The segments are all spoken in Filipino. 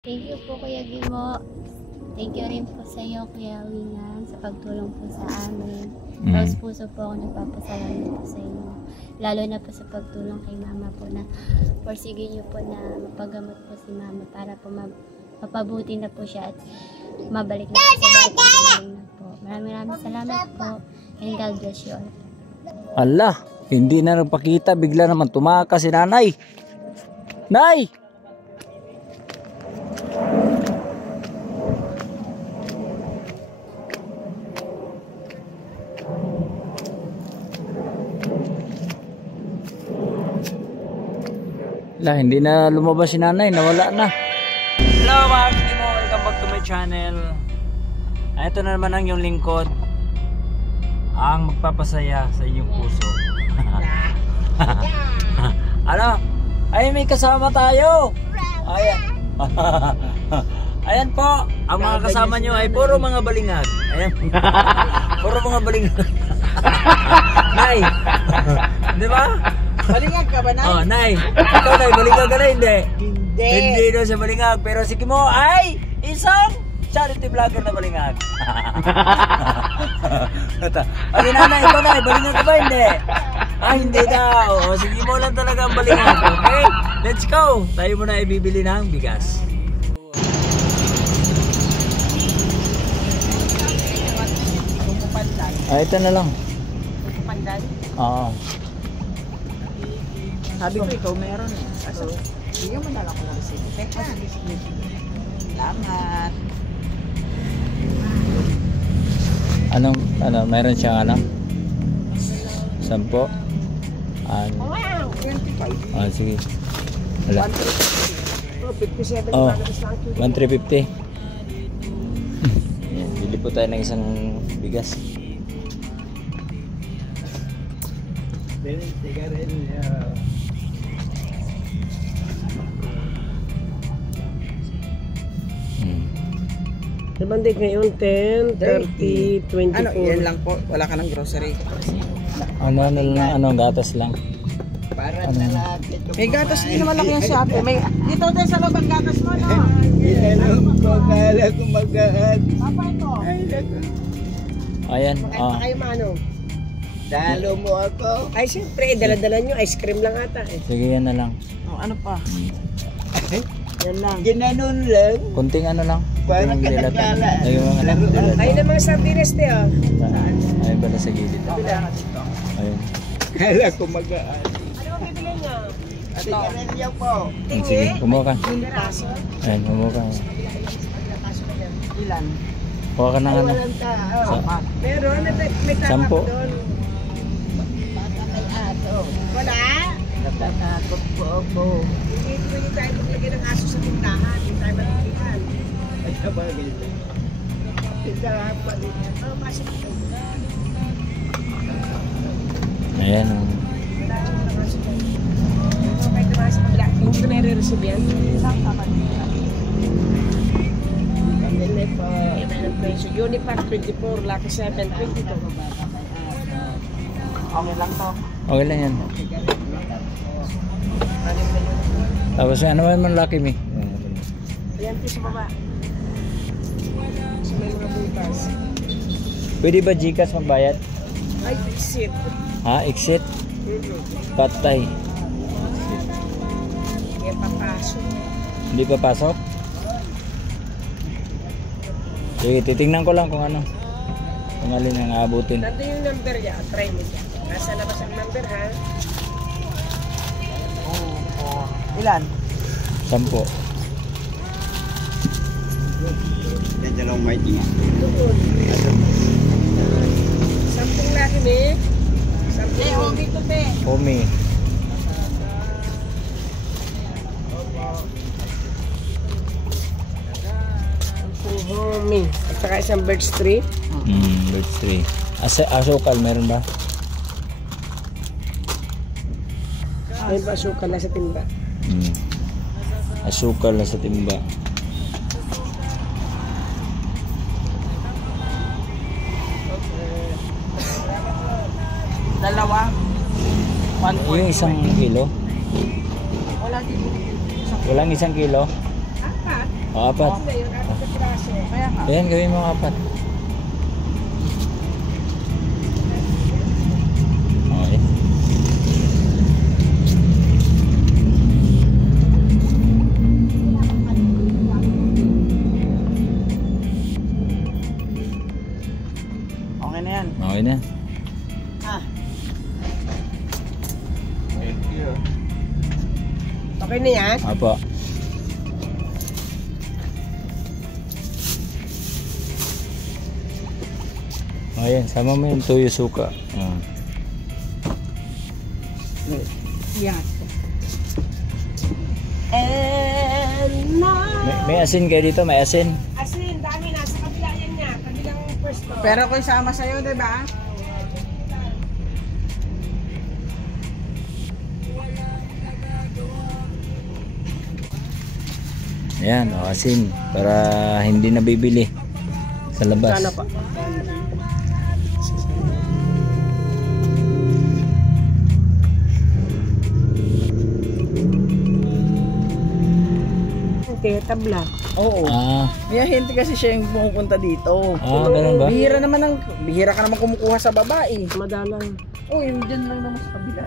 Thank you po Kuya Gimo. Thank you rin po sa iyo Kuya Wingan sa pagtulong po sa amin. Taos puso po ako nagpapasalamat po sa inyo. Lalo na po sa pagtulong kay Mama po na porsigin niyo po na mapagamot po si Mama para po mapabuti na po siya at mabalik na po sa dati na po. Maraming salamat po and God bless you all. Allah, hindi na nagpakita, bigla naman tumakas si nanay. Nay! Hindi na lumabas si nanay, nawala na. Hello mga kimo, welcome back to my channel. Ito na naman ang iyong lingkod, ang magpapasaya sa iyong puso. Ano? Ay, may kasama tayo. Ayan. Ayan po, ang mga kasama nyo ay puro mga balingag. Ayan. Puro mga balingag. Nay, di ba? Balingag ka ba, Nay? Oh, Nay. Ikaw, Nay, balingag ka na, hindi? Hindi. Hindi daw siya balingag. Pero si Kimo ay isang charity vlogger na balingag. Ay, nanay, ikaw, Nay, balingag ka ba, hindi? Ah, hindi daw. O, si Kimo lang talaga ang balingag. Okay? Let's go. Tayo muna ibibili ng bigas. Ah, ito na lang. Pandan? Oo. Sabi ko, ikaw meron eh. Kaso, hindi mo na lang ko na-receive. Teka, salamat. Ano, meron siyang ano? 10? Wow! 25. Ah, sige. Wala. 1,350. Oh, 1,350. Bili po tayo ng isang bigas. Naman date ngayon, 10, 30, 24. Ano, yan lang po. Wala ka ng grocery. Ano, gatas lang. Para may gatas din naman laki yan si ate. May, dito din sa loob ang gatas mo, no? Ginanong ko, kala ko magaan. Papa, ito. Ay, naku. Ayan, Ay, pa kayo maano? Dalo mo ako. Ay, siyempre, dala-dala nyo, ice cream lang ata. Eh. sige, yan na lang. Oh, ano pa? Yan lang. Ginanon lang. Kunting ano lang. Parang Kunting dilata. kanagala. Ay, yung mga dilata. Ay, na mga sardines, te, oh. Ay, bala sa gilid. Ayun. Kala ko magaan. Ano mo bibili nyo? Sigarilyo po. Sige, kumuha ka. Piraso. Ayun, kumuha ka. Ilan? Kuha ka ng ano. Walang tao. Meron, may tama 10. ko doon. Baka may ato. Wala. Natatakot po ako. Hindi tayo maglagay ng aso sa tindahan. Hindi tayo maglagyan. Ay, sabagay. Tindahan pa rin. Oh, pasok ko. Ayan. Okay, tumakas sa kabila. Hindi ko nare-receive yan. Pamili po. Iba ng presyo. Unipack 24, Lucky 7, 22. Okay lang to. Okay lang yan. Tapos ano man Lucky Me? Ayan po sa baba. Sa may mga butas. Pwede ba Gcash magbayad? Ay, exit. Ha? Exit? Patay. Kaya papasok. Hindi pa pasok? Sige, titingnan ko lang kung ano. Kung alin ang aabutin. Nandun yung number niya. Try mo niya. Nasa labas ang number, ha? Ilan? 10. Yan dalawang may tinga. Doon. Sampung natin eh. Sampung. Eh, okay to, te. Homi. Sampung homie. At saka isang birch tree. Birds 3. Asukal meron ba? Ayun pa, asukal na sa timba. Asukal na sa timba. Dalawa. Yung isang kilo? Wala dito. Walang isang kilo? Apat. Apat. Hindi, yung 4 na piraso. Kaya nga. Ayan, gawin mo 4. Okay. Okay na yan. Okay na. Thank you. Okay na yan? Apo. Ayan, sama mo yung tuyo suka. Yan. And now... May asin kayo dito, may asin. Asin, dami na. Sa kabila yan niya. Kabilang first floor. Pero kung sama sa'yo, diba? Ayan, asin. Para hindi nabibili sa labas. Sana pa. Okay, tabla. Oo. Ah, May ahente kasi siya yung pumupunta dito. ganun ba? Bihira ka naman kumukuha sa babae. Madalang. Oh, yun dyan lang naman sa kabila.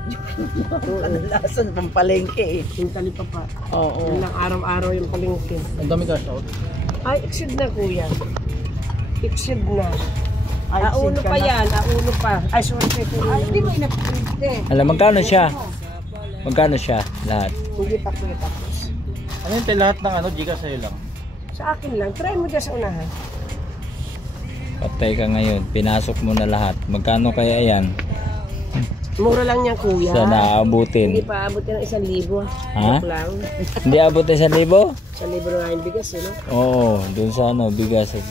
Kadalasan, pampalengke eh. Yung talipa pa. Oo. Yun lang araw-araw yung palingkin. Ang dami ka shout. Ay, exceed na kuya. Exceed na. Ay, Auno exceed ka pa na. yan. Auno pa. Ay, sorry kay kuya. Ay, hindi mo inapinte. Alam, magkano siya? Magkano siya lahat? Hindi pa kuya tapos. Ano yung lahat ng ano, Gcash sa'yo lang? Sa akin lang. Try mo dyan sa unahan. Patay ka ngayon. Pinasok mo na lahat. Magkano kaya yan? Mura lang niya kuya. Sa Hindi naaabutin. pa abot yan ng 1,000. Ha? Joke lang. Hindi abot 1,000? 1,000 na nga yung bigas, eh, no? Oo, dun sa ano, bigas. Eh,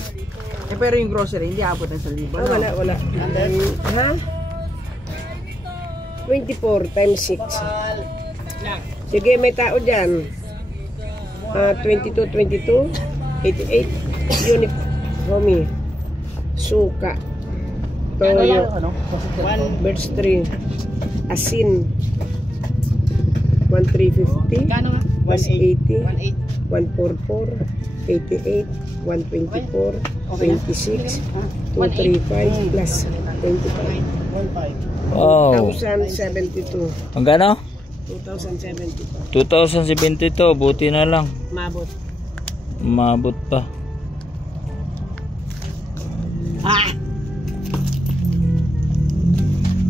pero yung grocery, hindi abot ng 1,000. Ah, wala, wala. Ha? 24 times 6. Sige, may tao dyan. 22, 88. Unit. Homie. Suka. Toyo. Birds 3. Asin. 1,350. 180. 144. 88. 124. 26. 235 plus 25. Wow. 1,072. Magkano? 2,072. 2,072. Buti na lang. Mabot. Umabot pa.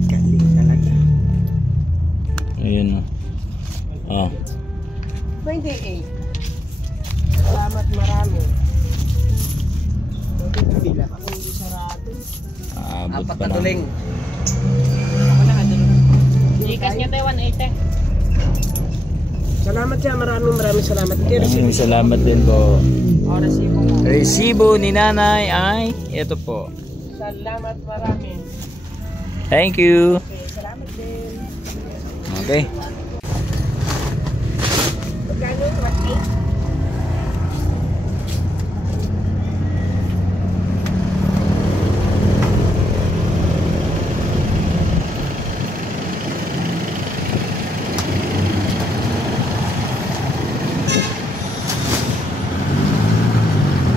Galing talaga. Ayun o. Oh. 28. Salamat marami. Abot Apat pa na na. tuling. Gcash niya tayo 180. Salamat siya, maraming salamat. Maraming salamat din po. O, resibo mo. Resibo ni nanay ay ito po. Salamat marami. Thank you. Okay, salamat din. Okay. Magkano? 1,800?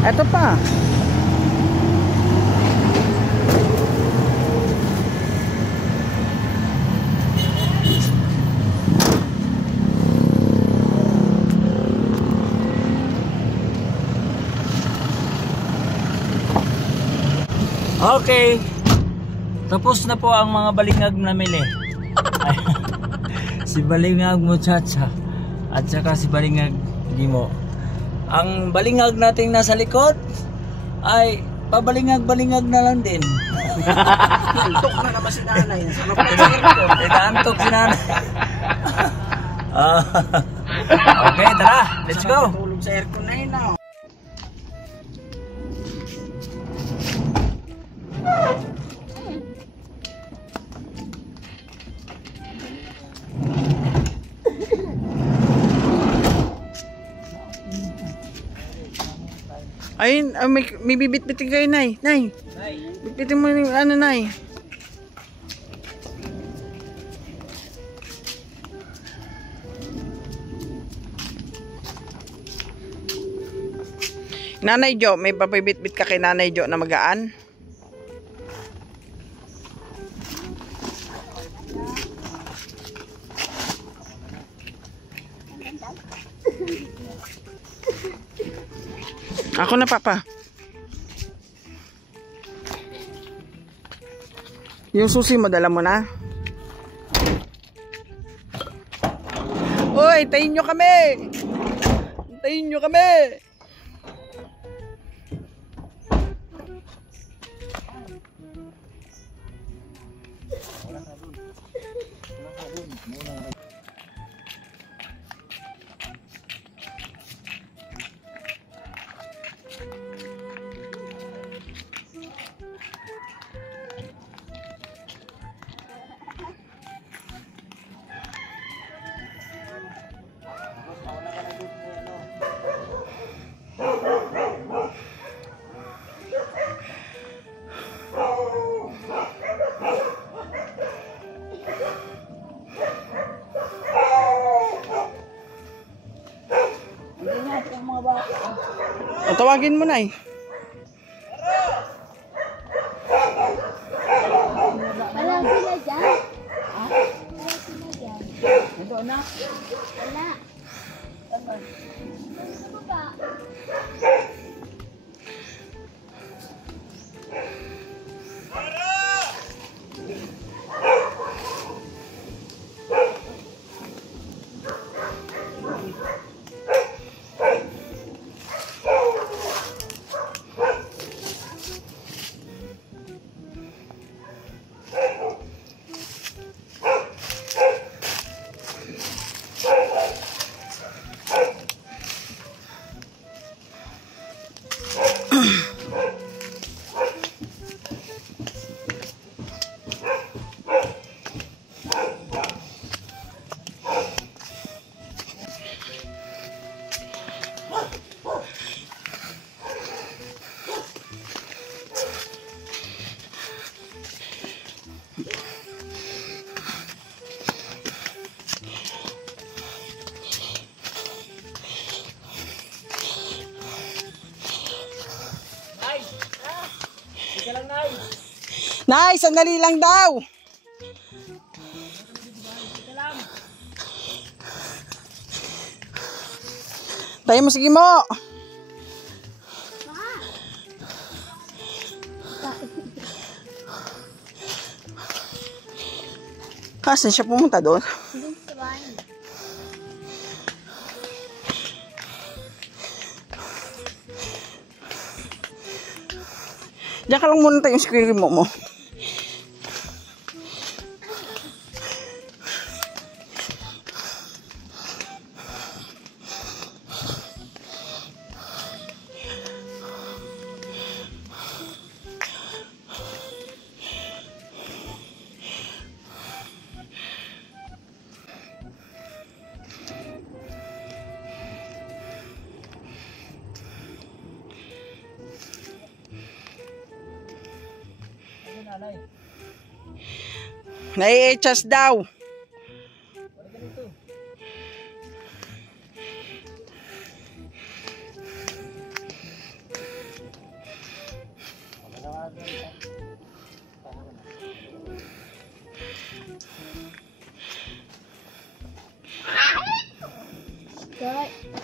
Ito pa. Okay. Tapos na po ang mga balingag namili. Si balingag muchacha at saka si balingag Gimo. Ang balingag nating nasa likod ay pabalingag-balingag na lang din. Antok na naman si nanay. Sarap na sa aircon. Inaantok si nanay. Okay, tara. Let's go. Tulog sa aircon na yun, oh. Ayun, may bibit-bitin kayo, Nay. Nay, bitbitin mo yung ano, Nay. Nanay Jo, may papibitbit ka kay Nanay Jo na magaan? Ako na, Papa. Yung susi mo, dala mo na. Uy, tayin nyo kami! Tayin nyo kami! O, tawagin mo na eh. Wala sila dyan. Wala sila dyan. Ito na. Wala. Ano ba? Nay, sandali lang daw. Tayo mo, sige mo. Kasan siya pumunta doon? Doon sa bahay. Diyan ka lang muna tayo yung screen mo. Nai-HS daw. Good.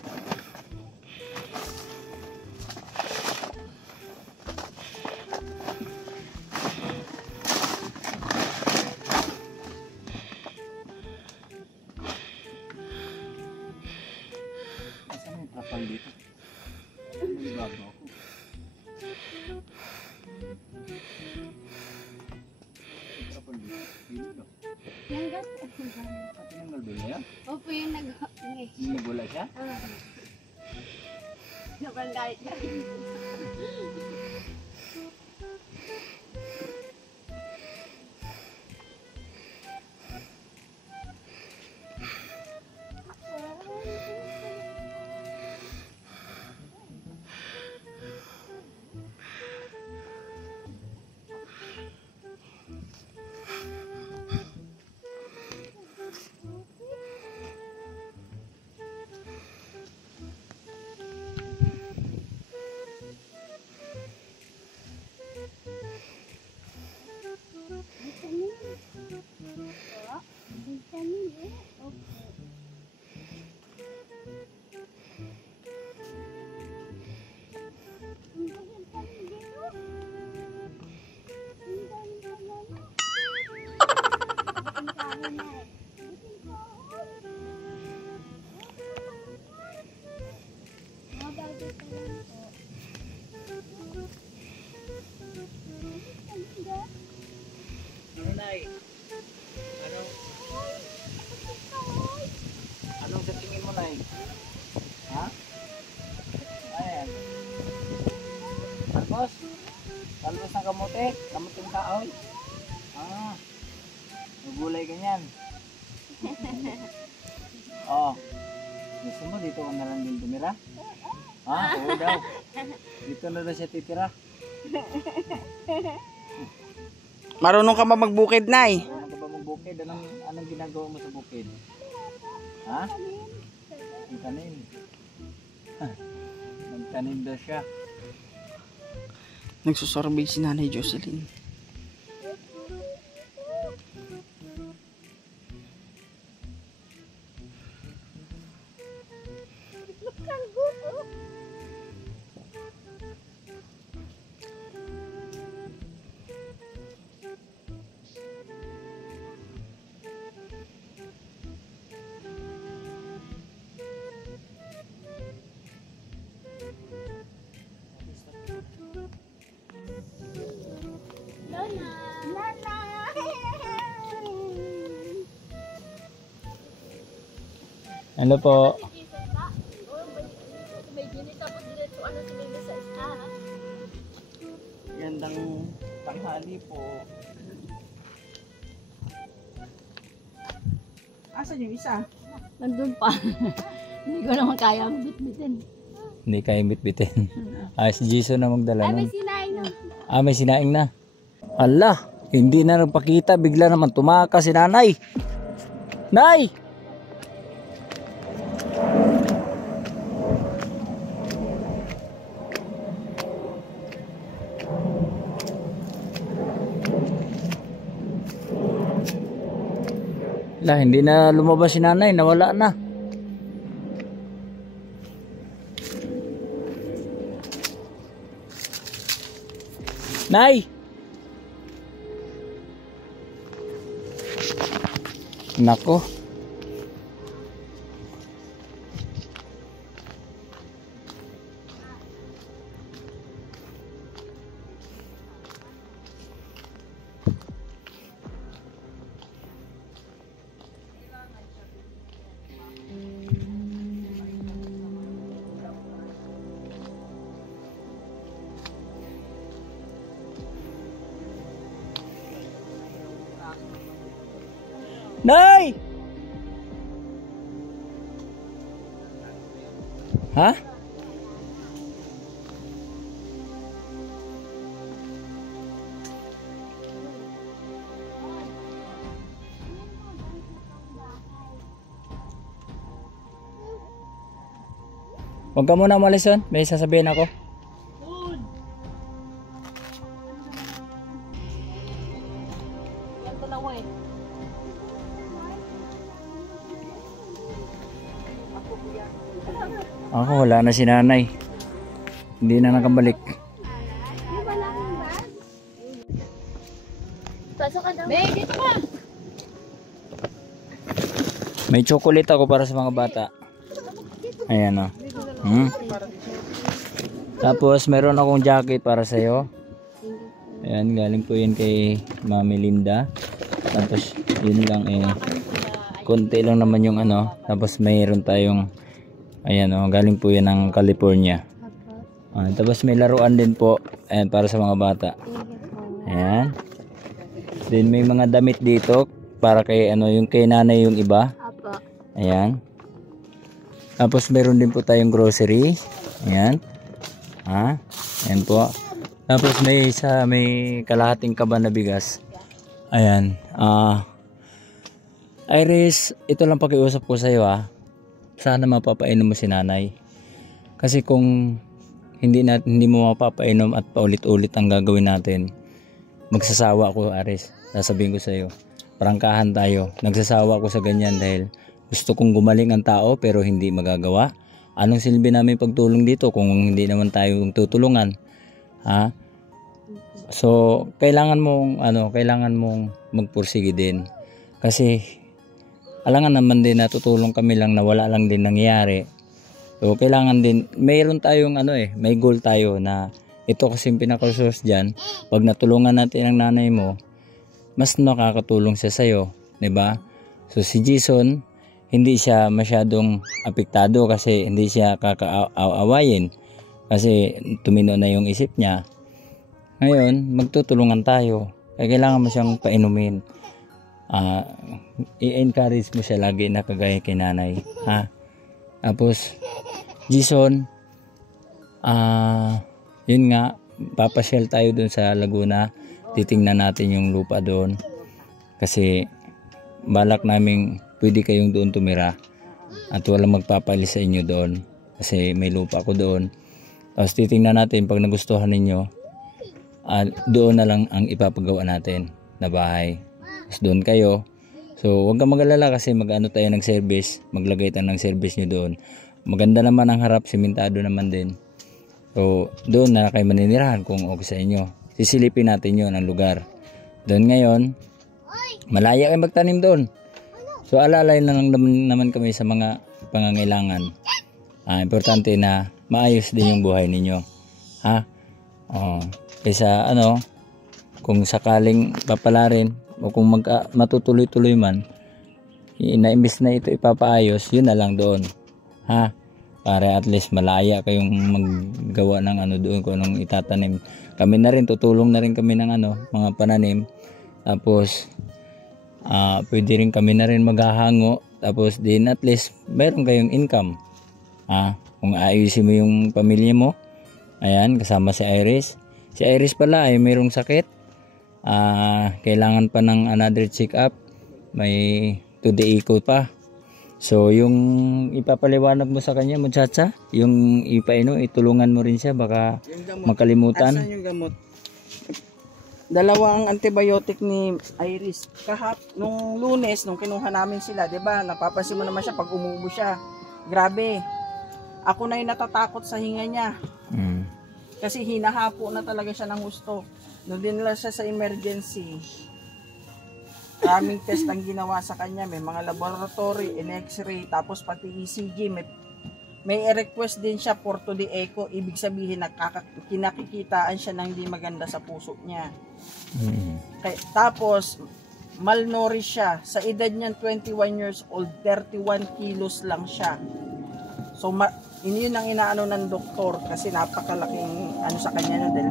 Kapal dito. May bago ako. Kapal dito. Dito. Nanggat. At tinanggal ba niya? Opo yung Nagula siya? Nabanday siya. Tapos, talbos ng kamote, kamuting kahoy. Magulay ganyan. Oo. Gusto mo dito ka na lang din tumira? Oo daw. Dito na daw siya titira. Marunong ka ba magbukid, Nay? Ano ka ba magbukid? Anong ginagawa mo sa bukid? Ha? Magtanim. Magtanim daw siya. Nagsusurvey si Nanay Jocelyn. Ano po? Gandang tanghali po. Asan yung isa? Nandun pa. Hindi ko naman kaya ang bitbitin. Hindi kayo bitbitin. Si Jason na magdala Ay, may nun. sinaing na. May sinaing na. Ala, hindi na nagpakita. Bigla naman tumakas si nanay. Nay! Ala, hindi na lumabas si nanay. Nawala na. Nay! Nako. Nay! Ha? Huwag ka muna umalis doon. May sasabihin ako. Yan dalawa eh. Ako, wala na si nanay. Hindi na nakabalik. Pasok ka daw. Be, dito ka. May chocolate ako para sa mga bata. Ayan o. Tapos meron akong jacket para sa iyo. Ayan, galing po yun kay Mami Linda. Tapos yun lang konti lang naman yung ano. Tapos mayroon tayong ayan o, galing po yun ng California. Tapos may laruan din po. Ayan, para sa mga bata. Ayan. Then may mga damit dito para kay ano, yung kay nanay yung iba. Apo. Ayan. Tapos meron din po tayong grocery. Ayan. Ayan po. Tapos may kalahating kaban na bigas. Ayan. Iris, ito lang pakiusap ko sa iyo Sana mapapainom mo si nanay. Kasi kung hindi mo mapapainom at paulit-ulit ang gagawin natin, magsasawa ako, Iris. Sasabihin ko sa iyo, prangkahan tayo. Nagsasawa ako sa ganyan dahil gusto kong gumaling ang tao pero hindi magagawa. Anong silbi namin pagtulong dito kung hindi naman tayo tutulungan? So, kailangan mong magpursige din. Kasi alangan naman din na tutulong kami lang na wala lang din nangyayari. So, kailangan din mayroon tayong may goal tayo na ito kasi yung pinaka-source diyan. Pag natulungan natin ang nanay mo, mas nakakatulong siya sa iyo, 'di ba? So si Jason, hindi siya masyadong apektado kasi hindi siya kakaawayin kasi tumino na yung isip niya. Ngayon, magtutulungan tayo. Kaya kailangan mo siyang painumin. I-encourage mo siya lagi na kagaya kay nanay. Ha? Tapos, Jason, yun nga, papasyal tayo dun sa Laguna. Titingnan natin yung lupa doon. Kasi, balak namin pwede kayong doon tumira. At walang magpapalis sa inyo doon. Kasi may lupa ko doon. Tapos titingnan natin pag nagustuhan ninyo, doon na lang ang ipapagawa natin na bahay. Tapos doon kayo. So huwag kang mag-alala kasi mag-ano tayo ng service. Maglagay tayo ng service nyo doon. Maganda naman ang harap, simentado naman din. So doon na kayo maninirahan kung okay sa inyo. Sisilipin natin yun ang lugar. Doon ngayon, malaya kayo magtanim doon. So alalay na lang naman kami sa mga pangangailangan. Importante na maayos din yung buhay ninyo. Ha? Kaysa kung sakaling papalarin o kung matutuloy-tuloy man, na-imbis na ito ipapaayos, yun na lang doon. Ha? Para at least malaya kayong maggawa ng doon kung anong itatanim. Kami na rin, tutulong na rin kami ng mga pananim. Tapos, pwede rin kami na rin maghahango. Tapos din at least mayroon kayong income. Kung ayusin mo yung pamilya mo, ayan, kasama si Iris. Si Iris pala ay mayroong sakit. Kailangan pa ng another check-up. May to the echo pa. So yung ipapaliwanag mo sa kanya, muchacha, yung itulungan mo rin siya, baka makalimutan. Asan yung gamot? Dalawang antibiotic ni Iris. Nung Lunes, nung kinuha namin sila, 'di ba? Napapansin mo naman siya pag umubo siya. Grabe. Ako na yung natatakot sa hinga niya. Kasi hinahapo na talaga siya ng gusto. Nung dinala siya sa emergency, maraming test ang ginawa sa kanya. May mga laboratory, in-x-ray, tapos pati ECG. May request din siya for to the echo. Ibig sabihin, kinakikitaan siya ng hindi maganda sa puso niya. Tapos, malnourished siya. Sa edad niyan, 21 years old, 31 kilos lang siya. So, yun ang inaano ng doktor kasi napakalaking sa kanya nun. Dahil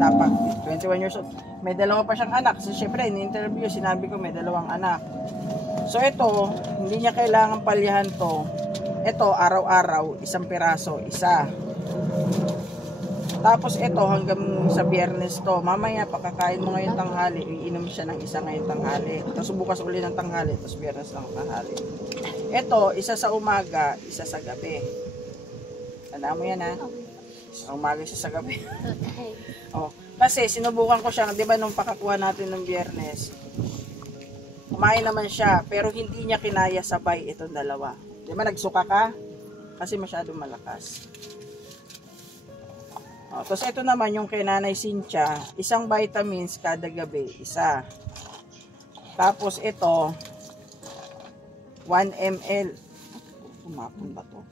21 years old. May dalawa pa siyang anak. Kasi syempre, in-interview, sinabi ko may dalawang anak. So, ito, hindi niya kailangan palyahan to. Ito, araw-araw, isang piraso, isa. Tapos ito, hanggang sa Biyernes to. Mamaya, pakakain mo ngayon tanghali, iinom siya ng isa ngayon tanghali. Tapos bukas uli ng tanghali, tapos Biyernes lang tanghali. Ito, isa sa umaga, isa sa gabi. Tandaan mo yan, ha? Sa umaga, isa sa gabi. Kasi sinubukan ko siya, di ba nung pakakuha natin ng Biyernes, kumain naman siya, pero hindi niya kinaya sabay itong dalawa. Di ba nagsuka ka? Kasi masyadong malakas. Tapos ito naman yung kay Nanay Cynthia, isang vitamins kada gabi, isa. Tapos ito, 1 ml. Kumapon ba to?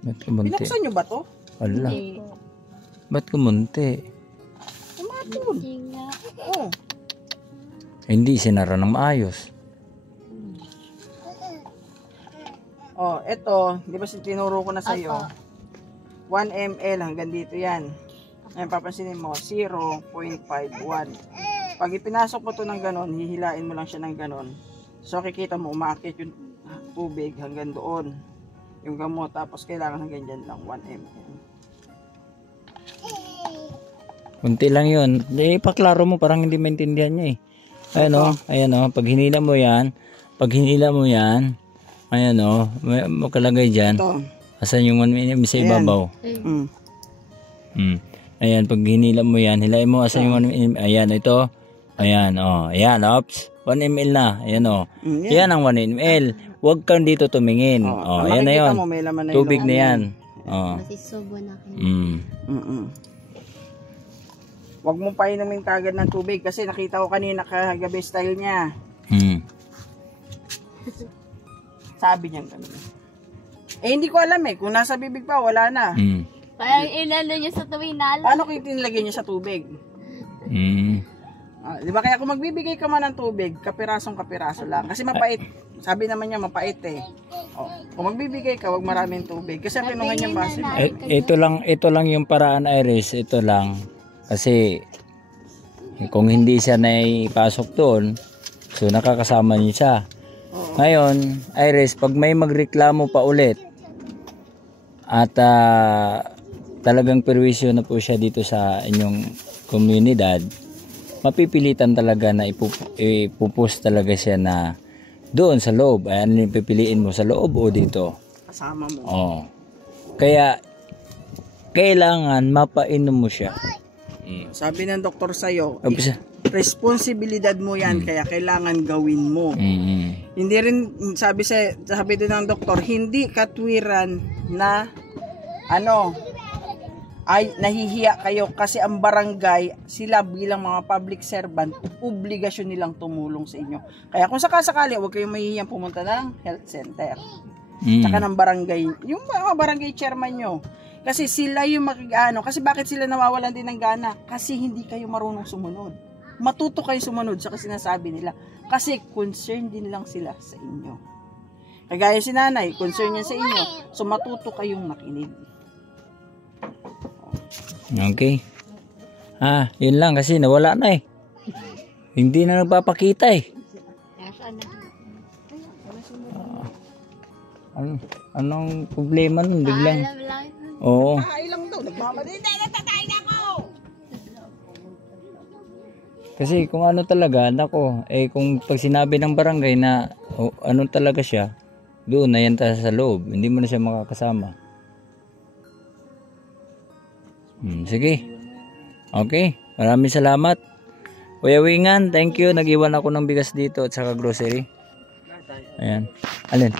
Ba't kumunti? Binuksan nyo ba to? Wala. Ba't kumunti? Kumapon. Hindi sinara ng maayos. Ito, di ba tinuro ko na sa iyo? 1 ml hanggang dito yan. Ngayon papansinin mo, 0.51. Pag ipinasok mo to ng ganon, hihilain mo lang siya ng ganon. So kikita mo, umakit yung tubig hanggang doon. Yung gamot, tapos kailangan hanggang dyan lang, 1 ml. Kunti lang yun. Ipaklaro mo, parang hindi maintindihan niya eh. Ayan o, pag hinila mo yan, ayan o, makalagay dyan. Ito. Asan yung 1 ml sa ibabaw? Ayan, pag hinila mo yan, hilain mo, asan yung 1 ml? Ayan, ito. Ayan, ayan, ops. 1 ml na, ayan o. Yan ang 1 ml. Huwag kang dito tumingin. Ayan na yun. Tubig na yan. Masisubo na kayo. Huwag mong painumin kagad ng tubig kasi nakita ko kanina kagabi style niya. Sabi niya ganun. Hindi ko alam kung nasa bibig pa, wala na. Parang inano niya sa tuwinal. Paano kung tinilagay niya sa tubig? Di ba kaya kung magbibigay ka man ng tubig, kapirasong-kapiraso lang. Kasi mapait. Sabi naman niya mapait kung magbibigay ka, wag maraming tubig. Kasi pinuhan niya baso. Ito lang yung paraan, Iris. Ito lang. Kasi Kung hindi siya naipasok doon, so nakakasama niyo siya. Ngayon, Iris, pag may magreklamo pa ulit at talagang perwisyo na po siya dito sa inyong komunidad, mapipilitan talaga na ipupost talaga siya na doon sa loob. Ay, ano yung pipiliin mo, sa loob o dito? Kasama mo. Oo. Kaya, kailangan mapainom mo siya. Sabi ng doktor sa'yo, Tapos, responsibilidad mo yan, kaya kailangan gawin mo. Hindi rin, sabi din ng doktor, hindi katwiran na ay nahihiya kayo kasi ang barangay, sila bilang mga public servant, obligasyon nilang tumulong sa inyo. Kaya kung sakasakali, huwag kayong mahihiyang pumunta ng health center. Tsaka ng barangay, yung mga barangay chairman nyo. Kasi sila yung kasi bakit sila nawawalan din ng gana? Kasi hindi kayo marunong sumunod. Matuto kayo sumunod sa sinasabi nila. Kasi concern din lang sila sa inyo. Kagaya si nanay, concern niya sa inyo. So matuto kayong makinig. okay. Yun lang kasi nawala na eh. Hindi na nagpapakita eh. Anong problema nun? Biglang. Alam lang. Oo. Ilang daw, nagmamadali. Natatay na ako! Kasi kung ano talaga, nako, kung pag sinabi ng barangay na ano talaga siya, doon na yan sa loob. Hindi mo na siya makakasama. Sige. Okay. Maraming salamat. Kuya Wingan, thank you. Nag-iwan ako ng bigas dito at saka grocery. Ayan. Alin?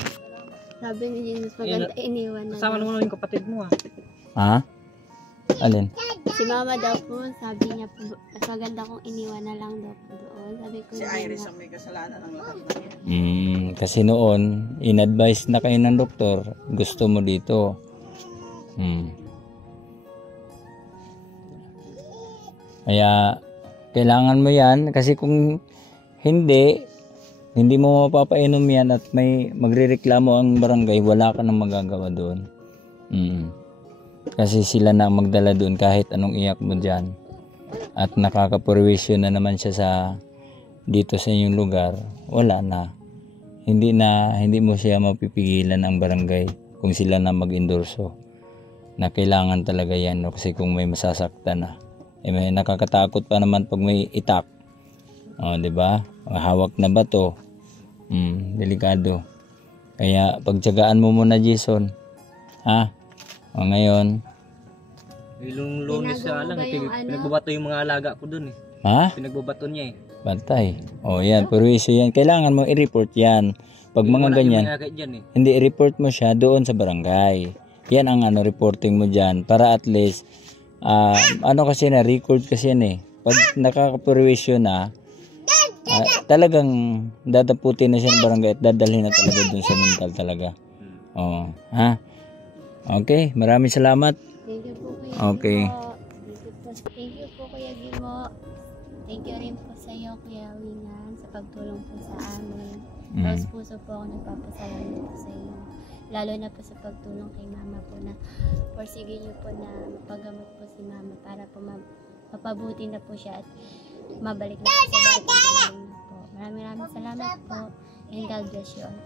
Sabi ni Jesus, maganda iniwan na. Kasama naman yung kapatid mo Ha? Alin? Si mama daw po, sabi niya po, mas maganda kong iniwan na lang daw po doon. Sabi ko, Si hindi Iris na. ang may kasalanan ng lahat na yan. Kasi noon, in-advise na kayo ng doktor, gusto mo dito. Kaya, kailangan mo yan kasi kung hindi mo mapapainom yan at may magrereklamo ang barangay, wala ka nang magagawa doon. Kasi sila na magdala doon kahit anong iyak mo dyan. At nakakapurwisyo na naman siya dito sa inyong lugar, wala na. Hindi mo siya mapipigilan ang barangay kung sila na mag-endorso. Na kailangan talaga yan, no? Kasi kung may masasaktan na. May nakakatakot pa naman pag may itak. Di ba? Hawak na bato. Delikado. Kaya pagtiyagaan mo muna, Jason. Ngayon. Yung Lunes sa lang, pinagbabato yung mga alaga ko dun eh. Pinagbabato niya eh. Bantay. Yan, perwisyo yan. Kailangan mo i-report yan. Pag mga ganyan, hindi i-report mo siya doon sa barangay. Yan ang reporting mo dyan. Para at least, kasi na, record kasi yan eh. Pag nakakaperwisyo na, talagang dadaputin na siya ng barangay at dadalhin na talaga dun sa mental talaga. Okay, maraming salamat. Thank you po Kuya Okay. Gimo. Thank you po Kuya Gimo. Thank you rin po sa iyo Kuya Wingan sa pagtulong po sa amin. Tapos puso po ako nagpapasalamat po sa inyo. Lalo na po sa pagtulong kay mama po na porsige niyo po na mapagamot po si mama para po mapabuti na po siya at mabalik na po sa bahay po. Maraming salamat po and God bless you all.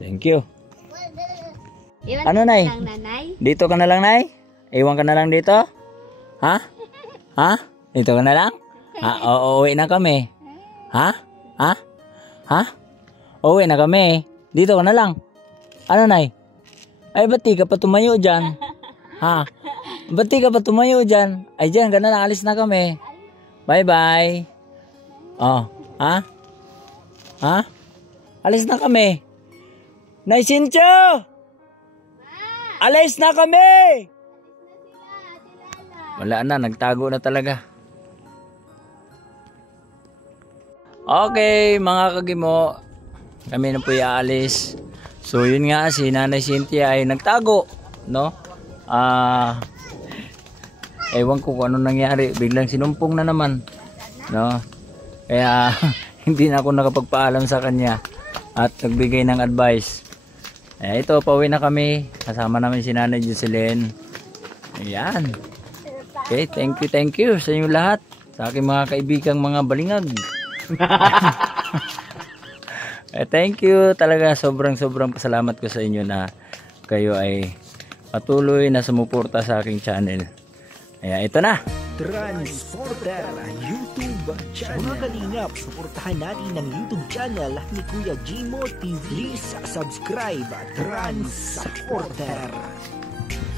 Thank you. Iwan Ano, ka Nay? lang, Nanay? Dito ka na lang, Nay? Iwan ka na lang dito? Ha? Dito ka na lang? Uuwi na kami. Ha? Uuwi na kami. Dito ka na lang. Ano, Nay? Ay, ba't di ka pa tumayo dyan? Ba't di ka pa tumayo dyan? Ay, dyan ka na lang. Alis na kami. Bye-bye. Alis na kami. Nay Cynthia! Alis na kami! Wala na, nagtago na talaga. Okay, mga kagimo, kami na po iaalis. So yun nga, si Nanay Cynthia ay nagtago, no? Ewan ko kung ano nangyari, biglang sinumpong na naman, no? Kaya hindi na ako nakapagpaalam sa kanya at nagbigay ng advice. Ito, pauwi na kami. Kasama namin si Nanay Jocelyn. Ayan. Okay, thank you sa inyo lahat. sa aking mga kaibigang mga balingag. Thank you talaga, sobrang pasalamat ko sa inyo na kayo ay patuloy na sumuporta sa aking channel. Kaya ito na, Transporter YouTube channel. Mga kalingap, suportahan natin ang YouTube channel ni Kuya Jimo TV. Please subscribe Transporter.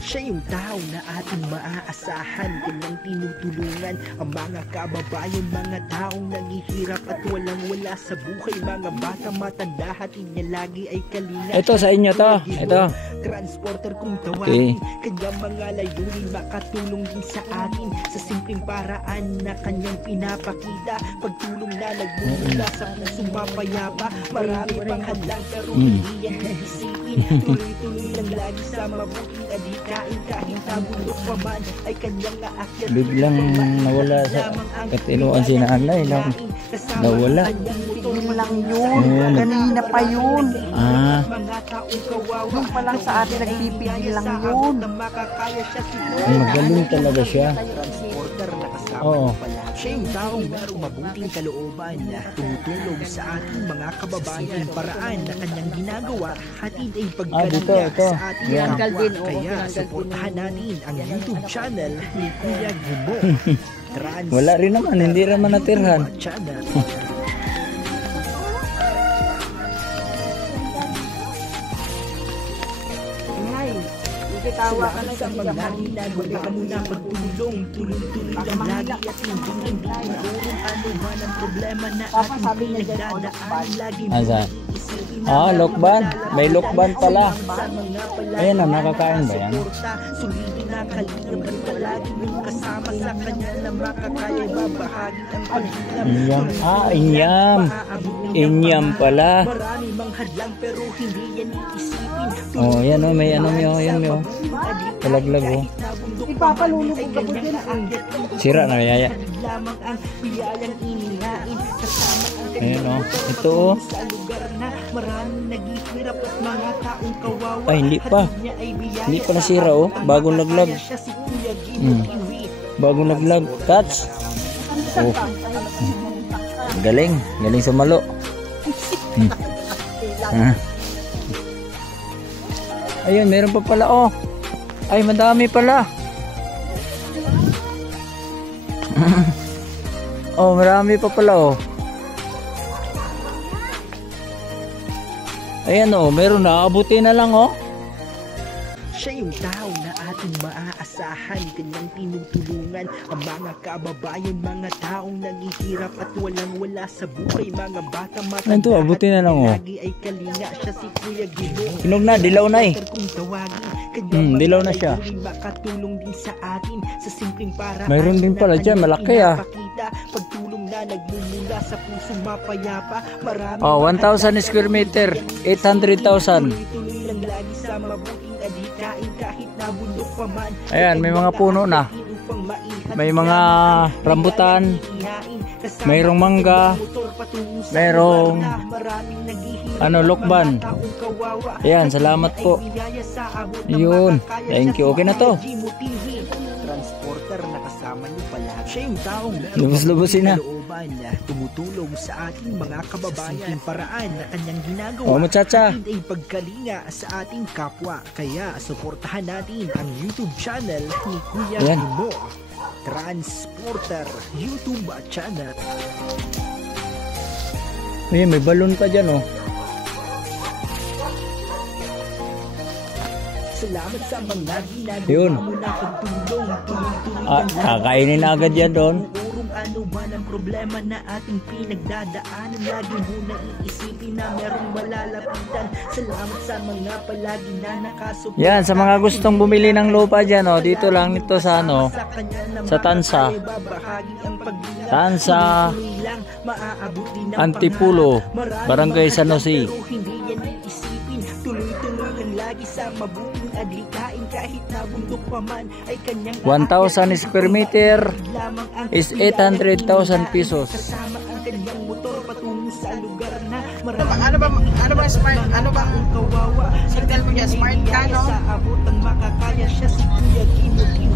Siya yung tao na ating maaasahan, kanyang tinutulungan ang mga kababayan, mga taong naghihirap at walang-wala sa buhay, mga bata, matanda, hatid niya lagi ay kalinga. ito sa inyo to, ito. Transporter kung tawagin, kanyang mga layunin makatulong din sa atin sa simpleng paraan na kanyang pinapakita. Pagtulong na nagmumula sa pusong mapayapa, marami pang hadlang pero hindi yan iisipin. Tuloy-tuloy lang lagi sa mabuting adhikain, kahit nabulok pa man ay kanyang naakyat. Biglang nawala sa katinuan si nanay, nawala. Tigil lang yun. Kanina pa yun. Yung pa lang sa atin nagpipigil lang yun. Magaling talaga siya. Transporter na kasama Oo. pala. Siya yung taong merong mabuting kalooban na tumutulong sa ating mga kababayan, paraan na kanyang ginagawa, hatid ay dito, pagkalinga ito. sa ating Yan. kapwa. Kaya suportahan natin ang YouTube channel ni Kuya Jimo. Wala rin naman, hindi naman natirhan. Channel. Tawa ka na sa mga ginagawa mo na pagtulong, tuloy-tuloy lang lagi at hindi turong ano man ang problema na ating pinagdadaan, lagi mo Asa? iisipin Lokban. May lokban pala. sa mga palagi. Ayan na, nakakain ba yan? Sulitin na kalingap at palagi mong kasama sa kanya na makakaya babahagi ang paghilap. Inyam. Inyam. Inyam pala. Marami mang hadlang pero hindi yan iisipin. Oh, yan o, may ano mo, yan mo. Talaglag o. Ipapalulubog ka po dyan. Sira na, yaya. Lamang ang biyayang inihain kasama ang Ayan o, ito o. sa lugar na maraming naghihirap at mga taong kawawa. Ay, hindi pa. Hatid niya ay biyaya Hindi pa sa nasira o. abot ng Bagong laglag. makakaya siya si Kuya Jimo TV. Bagong laglag. Touch. Oh. Galing. Galing sa malo. Ayun, meron pa pala oh. Ay, madami pala. Oh, marami pa pala oh. Ayan oh, meron na. Abutin na lang oh. Siya yung tao na ating maaasahan, kanyang tinutulungan ang mga kababayan, mga taong naghihirap at walang-wala sa buhay, mga bata, Ayan to, abutin na lang oh. lagi ay kalinga siya si Kuya Jimo. Hinog na, dilaw na eh. Kung tawagin, kanyang dilaw mga na siya. layunin makatulong din sa atin sa simpleng paraan. Mayroon din pala na dyan, kanyang malaki ah. pinapakita. Pagtulong na nagmumula sa pusong mapayapa, marami Oh, 1,000 square meter, 800,000. tuloy-tuloy lang lagi sa mabuting adhikain kahit nabundok pa man. Ayan, may mga puno na. May mga rambutan, mayroong mangga, mayroong ano, lokban. Ayan, salamat po. Yun, thank you. Okay na to. Transporter na kasama niyo pala. Siya yung taong Lubos-lubosin na. kalooban na tumutulong sa ating mga kababayan, paraan na kanyang ginagawa. Oh, muchacha. Hatid ay pagkalinga sa ating kapwa. Kaya suportahan natin ang YouTube channel ni Kuya Ayan. Jimo. Transporter YouTube channel. Ayan, may balon pa dyan oh. Salamat sa mga ginagawa Yun. mo na pagtulong. Tuloy-tuloy Kakainin na agad yan doon. Urong ano man ang problema na ating pinagdadaanan, lagi mo na iisipin na merong malalapitan. Salamat sa mga palagi na nakasuporta. Yan, sa mga gustong bumili ng lupa dyan oh, dito lang nito sa ano, sa Tansa. Tansa, Antipulo, Barangay San Jose. Tuloy-tuloy lang lagi sa mabuting adhikain kahit nabundok pa man ay kanyang 1,000 square meter is 800,000 pesos. kasama ang kanyang motor patungo sa lugar na Ano ba smart? Ano ba? kawawa. Signal mo niya, smart ka, no? Sa abot ang makakaya siya si Kuya Jimo TV.